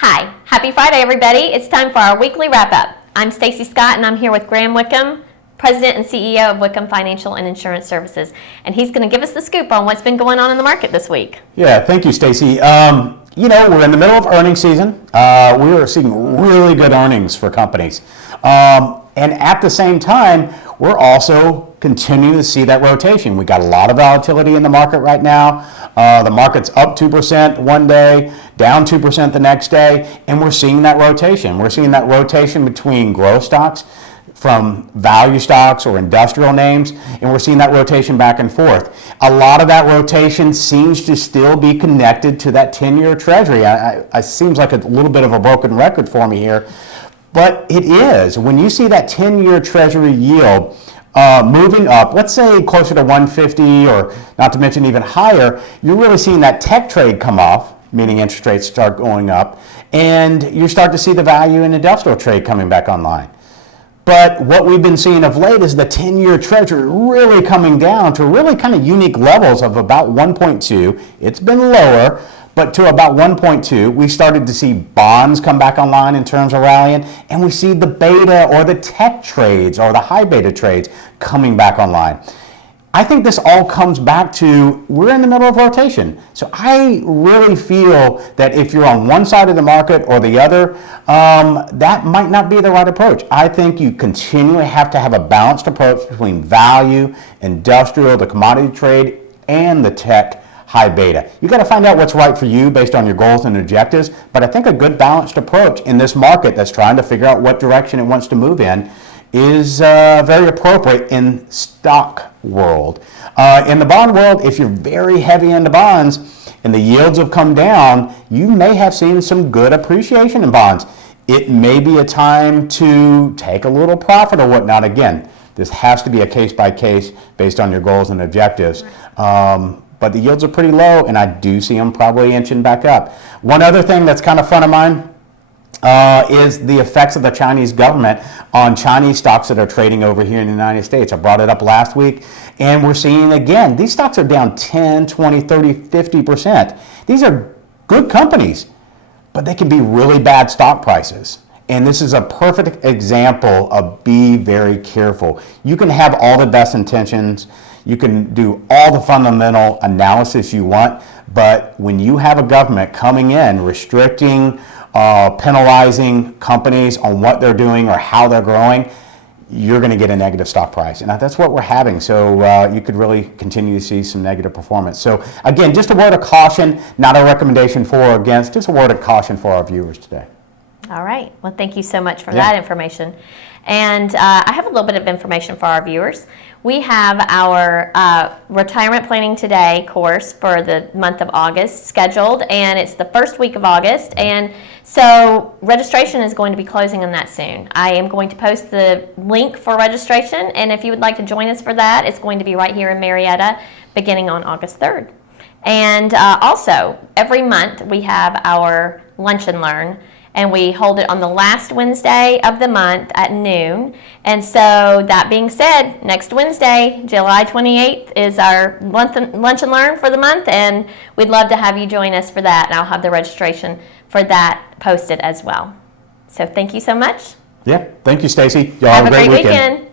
Hi, happy Friday everybody. It's time for our weekly wrap-up. I'm Stacy Scott and I'm here with Graham Wickham, President and CEO of Wickham Financial and Insurance Services. And he's going to give us the scoop on what's been going on in the market this week. Yeah, thank you, Stacy. We're in the middle of earnings season. We are seeing really good earnings for companies. And at the same time, we're also continuing to see that rotation. We got a lot of volatility in the market right now. The market's up 2% one day, down 2% the next day, and we're seeing that rotation. We're seeing that rotation between growth stocks from value stocks or industrial names, and we're seeing that rotation back and forth. A lot of that rotation seems to still be connected to that 10-year Treasury. It seems like a little bit of a broken record for me here, but it is. When you see that 10-year Treasury yield moving up, let's say closer to 150 or not to mention even higher, you're really seeing that tech trade come off, meaning interest rates start going up, and you start to see the value in industrial trade coming back online. But what we've been seeing of late is the 10-year Treasury really coming down to really kind of unique levels of about 1.2. It's been lower, but to about 1.2. We started to see bonds come back online in terms of rallying, and we see the beta or the tech trades or the high beta trades coming back online. I think this all comes back to we're in the middle of rotation. So I really feel that if you're on one side of the market or the other, that might not be the right approach. I think you continually have to have a balanced approach between value, industrial, the commodity trade, and the tech high beta. You got to find out what's right for you based on your goals and objectives, but I think a good balanced approach in this market that's trying to figure out what direction it wants to move in is very appropriate in stock world. In the bond world, if you're very heavy into bonds and the yields have come down, you may have seen some good appreciation in bonds. It may be a time to take a little profit or whatnot. Again, this has to be a case by case based on your goals and objectives. But the yields are pretty low, and I do see them probably inching back up. One other thing that's kind of front of mind is the effects of the Chinese government on Chinese stocks that are trading over here in the United States. I brought it up last week, and we're seeing again, these stocks are down 10, 20, 30, 50%. These are good companies, but they can be really bad stock prices. And this is a perfect example of be very careful. You can have all the best intentions, you can do all the fundamental analysis you want, but when you have a government coming in restricting, penalizing companies on what they're doing or how they're growing, you're going to get a negative stock price. And that's what we're having. So you could really continue to see some negative performance. So again, just a word of caution, not a recommendation for or against, just a word of caution for our viewers today. All right. Well, thank you so much for that information. And I have a little bit of information for our viewers. We have our Retirement Planning Today course for the month of August scheduled, and it's the first week of August. And so registration is going to be closing on that soon. I am going to post the link for registration, and if you would like to join us for that, it's going to be right here in Marietta beginning on August 3rd. And also, every month we have our Lunch and Learn, and we hold it on the last Wednesday of the month at noon. And so that being said, next Wednesday, July 28th, is our Lunch and Learn for the month, and we'd love to have you join us for that. And I'll have the registration for that posted as well. So thank you so much. Yeah, thank you, Stacy. Y'all have a great weekend.